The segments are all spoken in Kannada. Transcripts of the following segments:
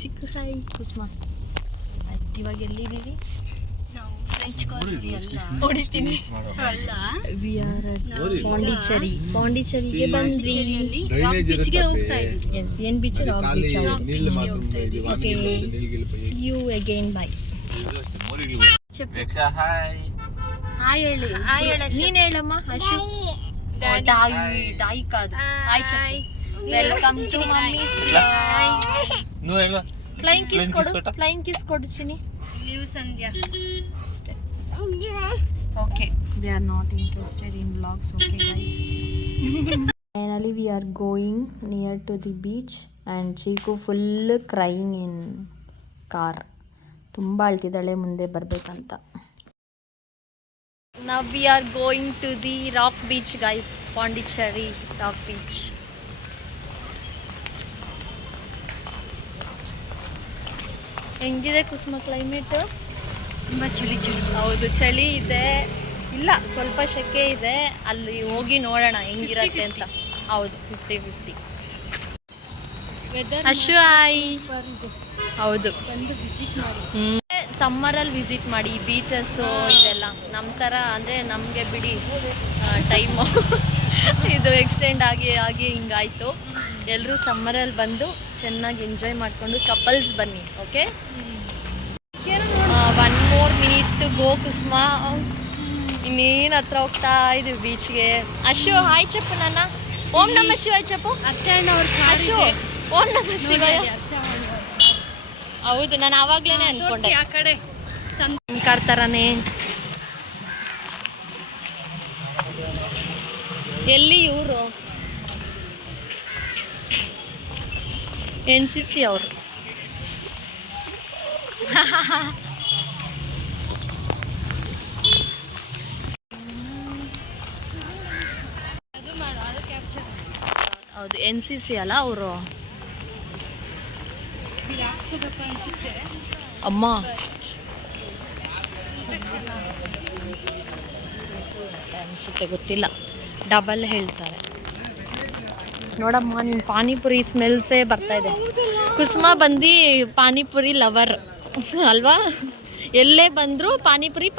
ಚಿಕ್ಕ ಹಾಯ್ ಕುಸುಮ. ಇವಾಗ ಎಲ್ಲಿದ್ದೀವಿ ನಾವು? ಫ್ರೆಂಚ್ ಕಾಲೋನಿ ಅಲ್ಲ, ಹೊಡಿತೀನಿ ಅಲ್ಲ, ವಿ ಆರ್ ಪಾಂಡಿಚೇರಿ. ಪಾಂಡಿಚೇರಿಗೆ ಬಂದ್ವಿ. ರಾಕ್ ಬೀಚ್ಗೆ ಹೋಗ್ತಾ ಇದ್ದೀವಿ. ಎಸ್, ಏನ್ beach? Rock beach. Okay, you again bye. Hi ಹೇಳಿ. ಹಾಯ್ ಹೇಳು. ನೀನ್ ಹೇಳಮ್ಮ. ಅಶು ಡಾಯಿ ಕಾದು. Hi. Welcome to mummy's vlog. Flying kiss ಕೊಡು. ಫ್ಲೈಂಗ್ ಕಿಸ್ ಕೊಡು ಚಿನಿ. ನೀವು ಸಂಧ್ಯಾ ಅಷ್ಟೇ. Okay, they are not interested in vlogs. Okay guys, finally we are going near to the beach and Cheeku full crying in car. ತುಂಬ ಅಳ್ತಿದ್ದಾಳೆ ಮುಂದೆ ಬರಬೇಕಂತ. Now we are going to the Rock Beach guys, Pondicherry Rock Beach. ಹೆಂಗಿದೆ ಕುಸುಮ ಕ್ಲೈಮೇಟ್? ತುಂಬ ಚಳಿ. ಹೌದು, ಚಳಿ ಇದೆ. ಇಲ್ಲ, ಸ್ವಲ್ಪ ಸೆಕೆ ಇದೆ. ಅಲ್ಲಿ ಹೋಗಿ ನೋಡೋಣ ಹೆಂಗಿರತ್ತೆ ಅಂತ. ಹೌದು, 50-50. ಅಶು ಹಾಯ್. ಹೌದು, ಬಂದು ವಿಸಿಟ್ ಮಾಡಿ. ಸಮ್ಮರಲ್ಲಿ ವಿಸಿಟ್ ಮಾಡಿ ಬೀಚಸ್ಸು ಇದೆಲ್ಲ. ನಮ್ಮ ಥರ ಅಂದರೆ ನಮಗೆ ಬಿಡಿ ಟೈಮು ಇದು ಎಕ್ಸ್ಟೆಂಡ್ ಆಗಿ ಹಿಂಗಾಯಿತು. ಎಲ್ಲರೂ ಸಮ್ಮರಲ್ಲಿ ಬಂದು ಚೆನ್ನಾಗಿ ಎಂಜಾಯ್ ಮಾಡಿಕೊಂಡು ಕಪಲ್ಸ್ ಬನ್ನಿ. Okay, 1 more minute to go ಕುಸುಮ. ಇನ್ನೇನು ಹತ್ರ ಹೋಗ್ತಾ ಇದೀವಿ ಬೀಚ್ಗೆ. ಅಶು ಹಾಯ್ ಚಪ್ಪು. ನನ್ನ ಓಂ ನಮ ಶಿವಾಯ ಚಪ್ಪು. ಅಶು ಓಂ ನಮ ಶಿವಾಯ. ಹೌದು, ನಾನು ಆವಾಗ್ಲೇನೆ ಅನ್ಕೊಂಡೆ ಆ ಕಡೆ ಕಾರ್ ಥರನೇ. ಎಲ್ಲಿ ಇವರು? NCC ಅವರು. ಹೌದು, NCC ಅಲ್ಲ ಅವರು. ಅಮ್ಮ ಅನ್ಸುತ್ತೆ, ಗೊತ್ತಿಲ್ಲ. ಡಬಲ್ ಹೇಳ್ತಾರೆ ನೋಡಮ್ಮ. ನಿನ್ನ ಪಾನಿಪುರಿ ಸ್ಮೆಲ್ಸೇ ಬರ್ತಾ ಇದೆ. ಕುಸುಮ ಬಂದು ಪಾನಿಪುರಿ ಲವರ್ ಅಲ್ವಾ? ಎಲ್ಲೇ ಬಂದರೂ ಪಾನಿಪುರಿ.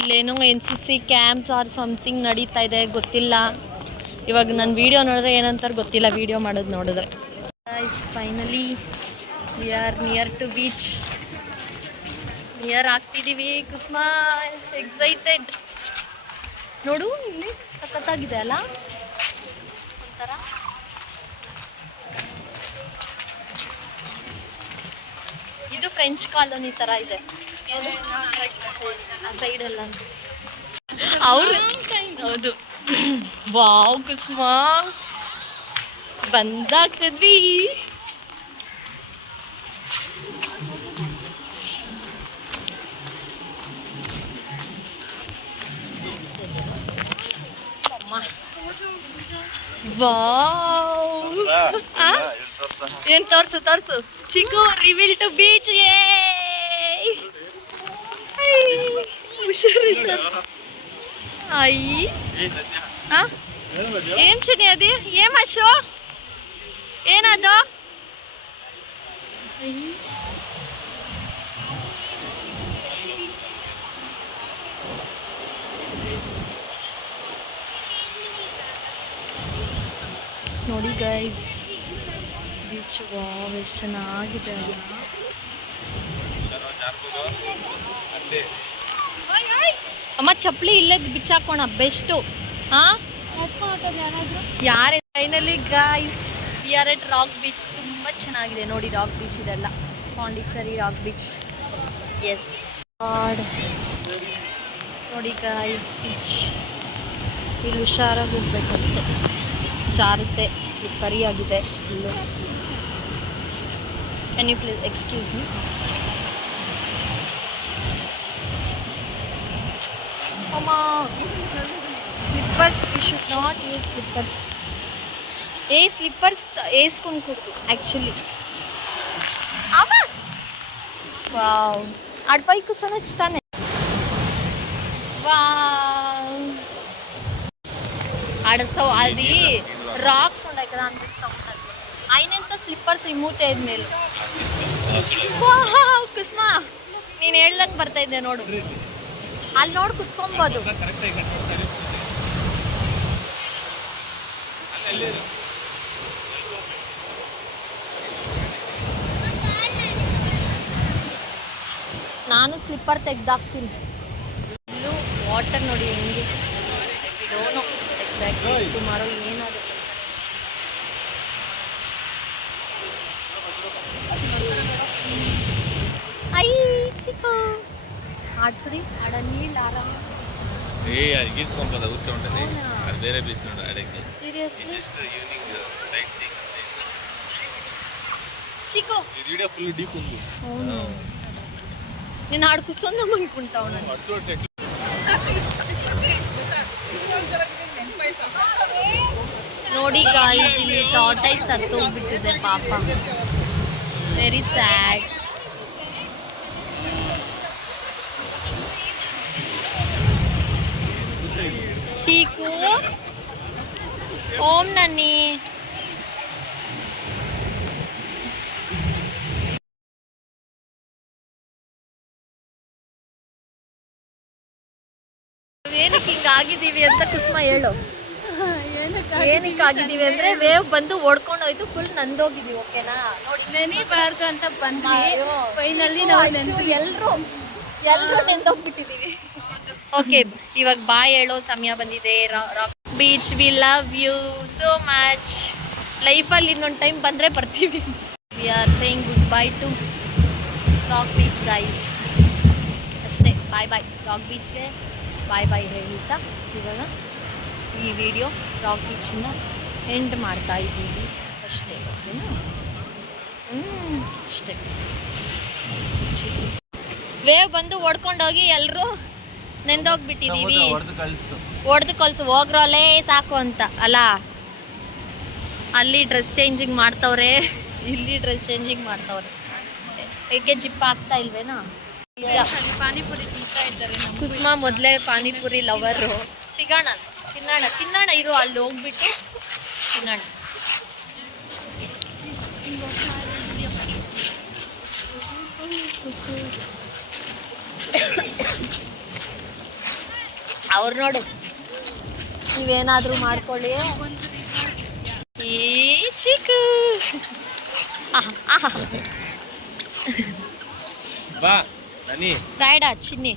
ಇಲ್ಲೇನೋ NCC ಕ್ಯಾಂಪ್ಸ್ ಆರ್ ಸಮಥಿಂಗ್ ನಡೀತಾ ಇದೆ, ಗೊತ್ತಿಲ್ಲ. ಇವಾಗ ನನ್ನ ವೀಡಿಯೋ ನೋಡಿದ್ರೆ ಏನಂತಾರೆ ಗೊತ್ತಿಲ್ಲ, ವೀಡಿಯೋ ಮಾಡೋದು ನೋಡಿದ್ರೆ. Finally we are near to beach. Near ಆಗ್ತಿದ್ದೀವಿ ಕುಸುಮ. ಎಕ್ಸೈಟೆಡ್. ನೋಡು, ಇಲ್ಲಿ ಸಖತ್ತಾಗಿದೆ ಅಲ್ಲ ಒಂಥರ. ಇದು ಫ್ರೆಂಚ್ ಕಾಲೋನಿ ಥರ ಇದೆ ಆ ಸೈಡೆಲ್ಲ. ಅವರು ಹೌದು. ವಾವ್ ಕುಸುಮ, ಬಂದಾಕಿದ್ವಿ. ವಾವ್, ಏನ್ ತೋರ್ಸು ಚಿಕ್ಕು. Reveal to beach. ಹುಷಾರು. ಅಯ್ಯಿ ఏం చిని అది? ఏం అశో? ಏನದು? ನೋಡಿ ಗೈಸ್, ಬೀಚ್. ವಾವ್, ಎಷ್ಟು ಚೆನ್ನಾಗಿದೆ ಅಲ್ಲ. ಅಮ್ಮ ಚಪ್ಪಲಿ ಇಲ್ಲೇ ಬಿಚ್ಚಾಕೋಣ ಬೆಸ್ಟು. ಹಾಂ, ಯಾರೇ. Finally guys, we are at rock beach. ತುಂಬ ಚೆನ್ನಾಗಿದೆ ನೋಡಿ ರಾಕ್ ಬೀಚ್ ಇದೆಲ್ಲ. Pondicherry rock beach. ಎಸ್ ನೋಡಿ ಗೈಸ್, ಬೀಚ್. ಇಲ್ಲಿ ಹುಷಾರಾಗಿ ಹೋಗ್ಬೇಕಷ್ಟೆ, ಜಾರುತ್ತೆ, ಸ್ಲಿಪ್ಪರಿ ಆಗಿದೆ ಇಲ್ಲೂ. Can you please excuse me? ಅಮ್ಮ, slippers, we should not use slippers. Slippers వేసుకుంటుడు యాక్చువల్లీ. వావ్, ఆడపై కూర్చొని వచ్చుతానే. వావ్, ఆడ సో అది రాక్స్ ఉన్నాయి కదా అనిపిస్తూ ఉంటుంది. అయినంత స్లిప్పర్స్ రిಮೂವ್ చేದ್ಮೇಲೆ ಕುಸ್ಮಾ ನೀನು ಹೇಳ್ದಂಗೆ ಬರ್ತಾ ಇದ್ದೆ ನೋಡು ಅಲ್ಲಿ ನೋಡಿ ಕುತ್ಕೊಬೋದು. ನಾನು ಸ್ಲಿಪ್ಪರ್ ತೆಗ್ದಾಕ್ತೀನಿ. ಇಲ್ಲೂ ವಾಟರ್ ನೋಡಿ ಹೆಂಗೆ ಡೋನು ಎಕ್ಸಾಕ್ಟ್ಲಿ ಟುಮಾರೋ ಏನಾಗುತ್ತೆ. ಐ ಚಿಕ್ಕ ಆಡ್ಸುಡಿ ಆಡ ನೀళ్ళు ಆರಾಮ గీసుకోంపదా ఊరికే ఉంటుంది అది వేరే బీచ్ నుండి అడిగి seriously evening sight seeing chikoo ఈ వీడియో ఫుల్ డీప్ ఉంది. అవును నేను ఆడ కూర్చుందాం అనుకుంటావు. ನೋಡಿ ಗಾಯ್ಸ್ ಇಲ್ಲಿ ಟಾರ್ಟೈಸ್ ಸತ್ತೋಗ್ಬಿಟ್ಟಿದೆ ಪಾಪ. Very sad. ಚೀಕು ಓಂ ನನ್ನಿ ಏನಕ್ಕೆ ಹಿಂಗಾಗಿದ್ದೀವಿ ಅಂತ ಕುಸುಮ ಹೇಳು. ಏನಕ್ಕೆ ಆಗಿದ್ದೀವಿ ಅಂದ್ರೆ ವೇವ್ ಬಂದು ಓಡ್ಕೊಂಡು ಹೋಯ್ತು, ಫುಲ್ ನಂದೋಗಿದ್ದೀವಿ. ಓಕೆನಾ? ನೋಡಿ ನೆನಿಬಾರ್ದು ಅಂತ ಬಂದ್ವಿ, ಫೈನಲಿ ನಾವು ಎಲ್ಲರೂ ನೆಂದೋಗ್ಬಿಟ್ಟಿದ್ದೀವಿ. ಓಕೆ, ಇವಾಗ ಬಾಯ್ ಹೇಳೋ ಸಮಯ ಬಂದಿದೆ. Rock beach, we love you so much. ಲೈಫಲ್ಲಿ ಇನ್ನೊಂದು ಟೈಮ್ ಬಂದರೆ ಬರ್ತೀವಿ. We are saying goodbye to rock beach guys. ಅಷ್ಟೇ, ಬಾಯ್ ಬಾಯ್. ರಾಕ್ ಬೀಚ್ಗೆ ಬಾಯ್ ಬಾಯ್ ಹೇಳ್ತಾ ಇವಾಗ ಈ ವಿಡಿಯೋ ರಾಕ್ ಬೀಚಿಂದ ಎಂಡ್ ಮಾಡ್ತಾ ಇದ್ದೀವಿ ಅಷ್ಟೇ. ಓಕೆನಾ? ಅಷ್ಟೇ. ವೇವ್ ಬಂದು ಓಡ್ಕೊಂಡೋಗಿ ಎಲ್ಲರೂ ನೆಂದೋಗ್ಬಿಟ್ಟಿದ್ದೀವಿ. ಹೊಡೆದು ಕಳ್ಸು ಹೋಗ್ರೋಲೇ ಸಾಕು ಅಂತ ಅಲ್ಲ. ಅಲ್ಲಿ ಡ್ರೆಸ್ ಚೇಂಜಿಂಗ್ ಮಾಡ್ತವ್ರೆ, ಇಲ್ಲಿ ಡ್ರೆಸ್ ಚೇಂಜಿಂಗ್ ಮಾಡ್ತವ್ರೆ. ಏಕೆ ಜಿಪ್ ಆಗ್ತಾ ಇಲ್ವೇನಾ? ಪಾನಿಪುರಿ ತಿಂತಾ ಇದ್ದಾರೆ. ಕುಸುಮ ಮೊದಲೇ ಪಾನಿಪುರಿ ಲವರು. ಸಿಗೋಣ, ತಿನ್ನೋಣ ಇರು, ಅಲ್ಲಿ ಹೋಗ್ಬಿಟ್ಟು ತಿನ್ನೋಣ. ಅವ್ರು ನೋಡು, ನೀವೇನಾದರೂ ಮಾಡ್ಕೊಳ್ಳಿ. ಈ ಚಿಕ್ಕು ಬಾ ನನಿ ಬೇಡ ಚಿನ್ನಿ.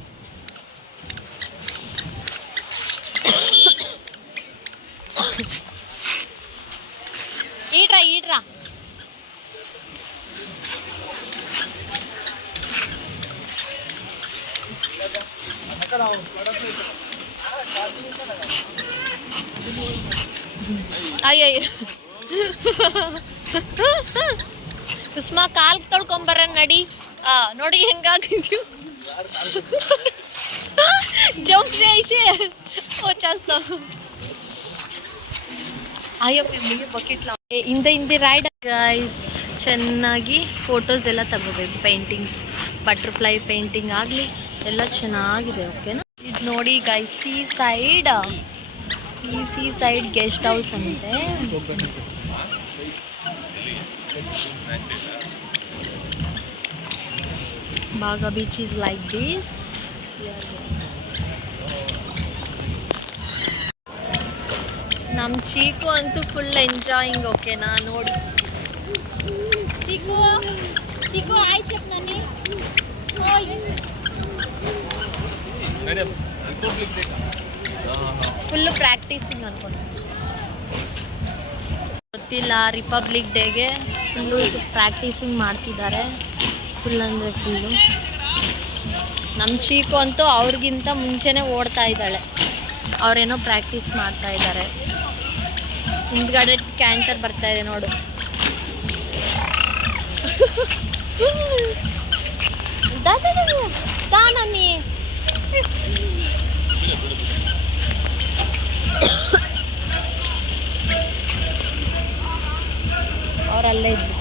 ಈಡ್ರಾ ಅಯ್ಯಯ್ಯ ಕುಸುಮ ಕಾಲ್ ತೊಳ್ಕೊಂಬರ ನಡಿ. ನೋಡಿ ಹೆಂಗಾಗಿದ್ಯು. ಜಂಪ್ చేసి వచ్చేస్తాం. ಅಯ್ಯಪ್ಪ ಬಕೆಟ್ಲ ಹಿಂದೆ ರೈಡ್ ಗೈಸ್. ಚೆನ್ನಾಗಿ ಫೋಟೋಸ್ ಎಲ್ಲ ತಗೋಬೇಕು. ಪೇಂಟಿಂಗ್ಸ್, ಬಟರ್ಫ್ಲೈ ಪೇಂಟಿಂಗ್ ಆಗಲಿ ಎಲ್ಲ ಚೆನ್ನಾಗಿದೆ. ಓಕೆನಾ? ಇದು ನೋಡಿ guys, seaside guest house ಅಂತೆ. Baga beach is like this. ನಮ್ ಚೀಕು ಅಂತೂ ಫುಲ್ ಎಂಜಾಯಿಂಗ್. ಓಕೆನಾ? ನೋಡಿ ಚೀಕು ಆಯ್ ಚೆಪ್ ನನ್ನಿ ಫುಲ್ಲು ಪ್ರಾಕ್ಟೀಸಿಂಗ್ ಅನ್ಕೊಂಡು ಗೊತ್ತಿಲ್ಲ. ರಿಪಬ್ಲಿಕ್ ಡೇಗೆ ಫುಲ್ಲು ಪ್ರಾಕ್ಟೀಸಿಂಗ್ ಮಾಡ್ತಿದ್ದಾರೆ. ಫುಲ್ ಅಂದರೆ ಫುಲ್ಲು. ನಮ್ಮ ಚೀಕು ಅಂತೂ ಅವ್ರಿಗಿಂತ ಮುಂಚೆನೇ ಓಡ್ತಾ ಇದ್ದಾಳೆ. ಅವರೇನೋ ಪ್ರಾಕ್ಟೀಸ್ ಮಾಡ್ತಾ ಇದ್ದಾರೆ. ಹಿಂದ್ಗಡೆ ಕ್ಯಾಂಟರ್ ಬರ್ತಾ ಇದೆ ನೋಡು. ನನ್ನಿ ಅವರಲ್ಲೇ ಇದ್ರು.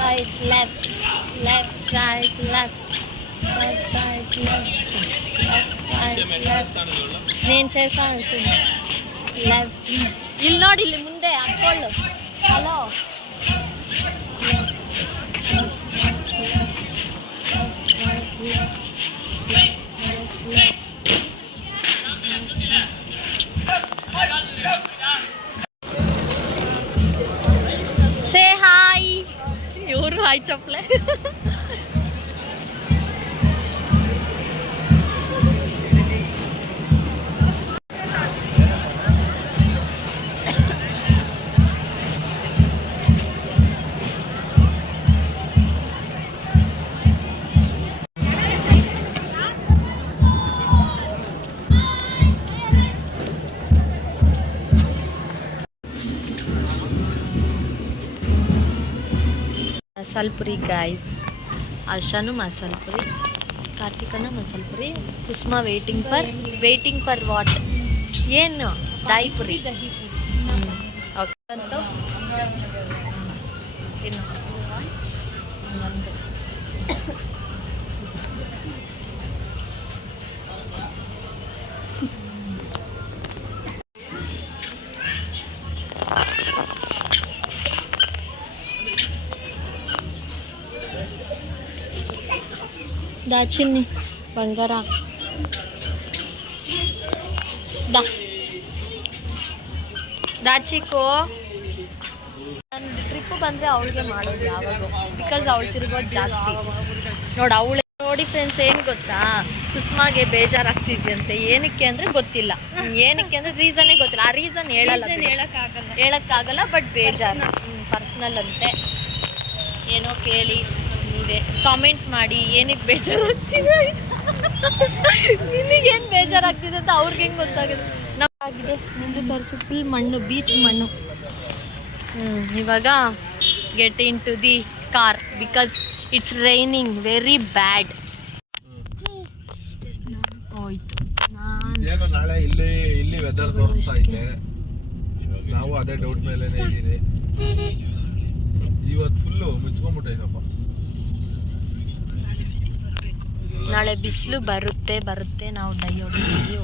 Right, left, right, left, right, left. నేను చేస్తాను. ಲೆಫ್ಟ್. ಇಲ್ಲಿ ನೋಡಿ, ಇಲ್ಲಿ ಮುಂದೆ ಹಾಕ್ಕೊಳ್ಳು. Hello, say hi. ಇವರು ಹಾಯ್ ಚಪ್ಪಲೆ. ಮಸಾಲ ಪುರಿ ಗೈಸ್. ಹರ್ಷನು ಮಸಾಲ ಪುರಿ, ಕಾರ್ತಿಕಣ್ಣ masala puri, Kusuma waiting for what? ಏನು? ದಹಿ ಪುರಿ. ಓಕೆ ಅಂತ ಇನ್ನು ಒಂದು దాచిన్ని ಬಂಗಾರ ದಾಚಿಕೋ. ನನ್ನ ಟ್ರಿಪ್ಪು ಬಂದರೆ ಅವಳಿಗೆ ಮಾಡೋದು ಯಾವಾಗ, ಬಿಕಾಸ್ ಅವಳು ತಿರುಗೋದು ಜಾಸ್ತಿ. ನೋಡಿ ಫ್ರೆಂಡ್ಸ್, ಏನು ಗೊತ್ತಾ, ಕುಸುಮಾಗೆ ಬೇಜಾರಾಗ್ತಿದ್ಯಂತೆ. ಏನಕ್ಕೆ ಅಂದರೆ ಗೊತ್ತಿಲ್ಲ, ಏನಕ್ಕೆ ಅಂದರೆ ರೀಸನ್ನೇ ಗೊತ್ತಿಲ್ಲ. ಆ ರೀಸನ್ ಹೇಳೋಕ್ಕಾಗಲ್ಲ, ಬಟ್ ಬೇಜಾರು ಪರ್ಸ್ನಲ್ ಅಂತೆ. ಏನೋ ಕೇಳಿ ಇದೆ, ಕಾಮೆಂಟ್ ಮಾಡಿ ಏನಕ್ಕೆ ಬೇಜಾರಾಗ್ತಿದೆ, ನಿನಗೇನು ಬೇಜಾರಾಗ್ತಿದೆ ಅಂತ ಅವ್ರಿಗೆ ಹೆಂಗೆ ಗೊತ್ತಾಗುತ್ತೆ. ನಮಗಾಗಿದೆ ಮುಂದೆ ತೋರಿಸಿ ಫುಲ್ ಮಣ್ಣು, ಬೀಚ್ ಮಣ್ಣು. ಇವಾಗ get into the car because it's raining very bad. ಹೋಯ್ತು ಏನು ನಾಳೆ ಇಲ್ಲಿ ವೆದರ್ ತೋರಿಸ್ತಾ ಐತೆ. ನಾವು ಅದೇ ಡೌಟ್ ಮೇಲೇನೆ ಇದ್ದೀವಿ. ಇವತ್ತು ಫುಲ್ಲು ಮುಚ್ಕೊಂಡ್ಬಿಟ್ಟೈತಪ್ಪ. ನಾಳೆ ಬಿಸಿಲು ಬರುತ್ತೆ. ನಾವು ಡೈ ಹೊಡಿತೀವಿ.